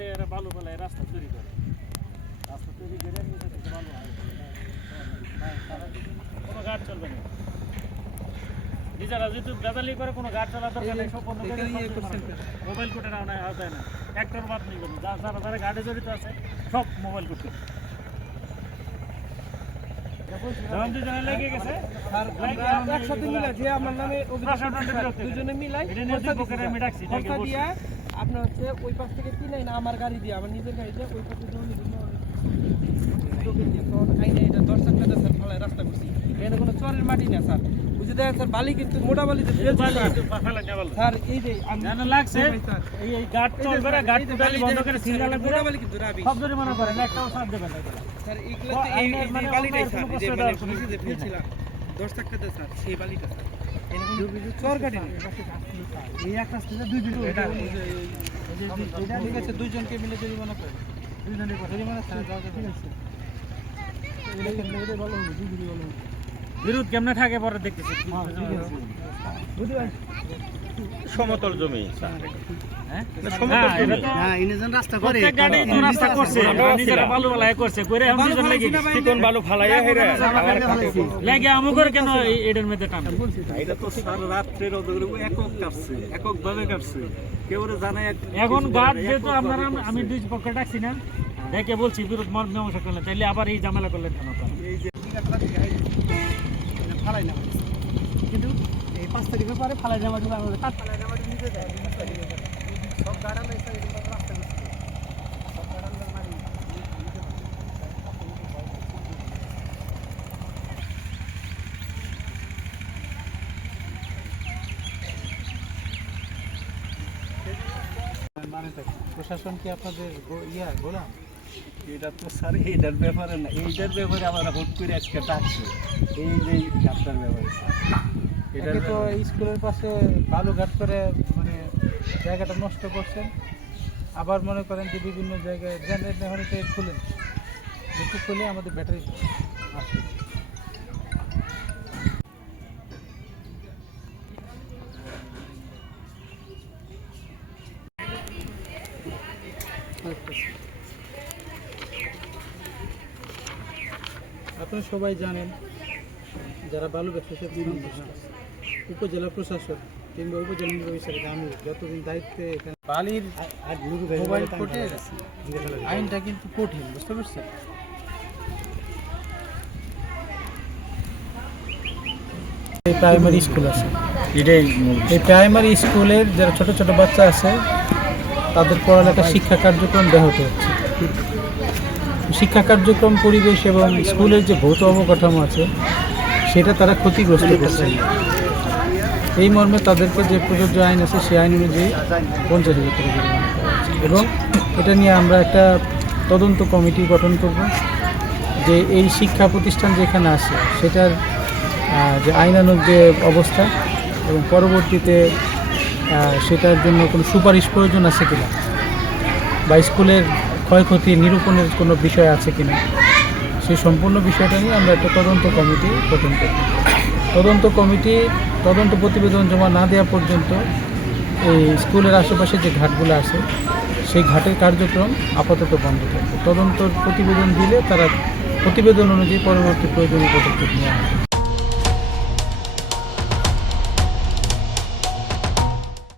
কাটে এরা বালু ফেলায় রাস্তা তৈরি করে বালু কোনো গাড়ি চলবে না নিজেরা যেহেতু গাদালি করে কোনো গাড়ি চলা দরকার নেই সব বন্ধ করে মোবাইল কোর্টে না হয় না একটার বাদ নেই করুন যারা যারা গাড়ি জড়িত আছে সব মোবাইল কোর্ট একসাথে মিলাই যে আমার নামে দুজনে মিলাই আপনার হচ্ছে ওই পাশ থেকে কিনাই না আমার গাড়ি দিয়ে আমার নিজের গাড়ি দিয়ে ওই পাশে এটা 10 টাকা স্যার ফলায় রাস্তা করছি এটা কোনো চরের মাটি না স্যার বুঝে দেখেন স্যার বালি কিন্তু মোটা বালি স্যার এই যে লাগছে এই গাট চলবে না গাট বালি বন্ধ করে সিগন্যাল মোটা বালি কিন্তু রাবি সব ধরে মনে করেন একটাও সাথ দেবেন না স্যার এইগুলো তো এই বালিটাই স্যার যে মানে খুঁজে যে ফেলছিলাম 10 টাকা দে স্যার সেই বালিটা স্যার চর গাড়ি এই একটা থেকে দুই ভিডিও এটা ঠিক আছে দুইজনকে মিলে জরিমানা করে দুইজনে জরিমানা স্যার ঠিক আছে এটা কেমনে ভালো হবে দুই ভিডিও ভালো হবে বিরোধ কেমনে থাকে পরে দেখতেছি সমতল জমি হ্যাঁ সমতল জমি হ্যাঁ ইনেজন রাস্তা করে প্রত্যেক গাড়ি তো রাস্তা করছে নিজেরা বালু ফেলায় করছে করে हम দুজন লাগি চিকন বালু ফালাইয়া হেরে লাগে আমগর কেন এটার মধ্যে টান এটা তো সারা রাত্রে রোদরে একক কাটছে একক ভাবে কাটছে কেউ জানে এখন গাছ যেহেতু আপনারা আমি দুই পক্ষে ডাকছি না দেখে বলছি বিরোধ মীমাংসা করলেন তাইলে আবার এই ঝামেলা করলেন কেন এই যে ফালাই না কিন্তু এই 5 তারিখের পরে ফালাই যাওয়া যাবে আমাদের কাট ফালাই যাওয়া নিতে যায় সব গাড়া নাই স্যার এরকম রাস্তা করছে সব গাড়া মারি মানে প্রশাসন কি আপনাদের গোলাম এটা তো স্যার এইটার ব্যাপারে না এইটার ব্যাপারে আমরা হুট করে আজকে ডাকছি এই যে ডাক্তার ব্যাপারে এটা তো স্কুলের পাশে বালুঘাট করে মানে জায়গাটা নষ্ট করছেন আবার মনে করেন যে বিভিন্ন জায়গায় জেনারেট মেকানিকে খুলেন যেটু খুলে আমাদের ব্যাটারি আসে আপনারা সবাই জানেন যারা বালু ব্যবসা উপজেলা প্রশাসক কিংবা উপজেলা নির্বাহী হিসেবে আমি যতদিন দায়িত্বে এখানে বালির মোবাইল কোর্টে আইনটা কিন্তু কঠিন বুঝতে পারছেন প্রাইমারি স্কুল আছে এই প্রাইমারি স্কুলের যারা ছোট ছোট বাচ্চা আছে তাদের পড়ালেখা শিক্ষা কার্যক্রম ব্যাহত হচ্ছে শিক্ষা কার্যক্রম পরিবেশ এবং স্কুলের যে ভৌত অবকাঠামো আছে সেটা তারা ক্ষতিগ্রস্ত করছে এই মর্মে তাদেরকে যে প্রযোজ্য আইন আছে সেই আইন অনুযায়ী 50,000 টাকা জরিমানা করা হচ্ছে এবং এটা নিয়ে আমরা একটা তদন্ত কমিটি গঠন করব যে এই শিক্ষা প্রতিষ্ঠান যেখানে আছে সেটার যে আইনানুগ যে অবস্থা এবং পরবর্তীতে সেটার জন্য কোনো সুপারিশ প্রয়োজন আছে কিনা বা স্কুলের ক্ষয়ক্ষতি নিরূপণের কোনো বিষয় আছে কিনা সেই সম্পূর্ণ বিষয়টা নিয়ে আমরা একটা তদন্ত কমিটি গঠন করব তদন্ত কমিটি তদন্ত প্রতিবেদন জমা না দেওয়া পর্যন্ত এই স্কুলের আশেপাশে যে ঘাটগুলো আছে সেই ঘাটের কার্যক্রম আপাতত বন্ধ থাকবে তদন্ত প্রতিবেদন দিলে তারা প্রতিবেদন অনুযায়ী পরবর্তী প্রয়োজনীয় পদক্ষেপ নেওয়া হবে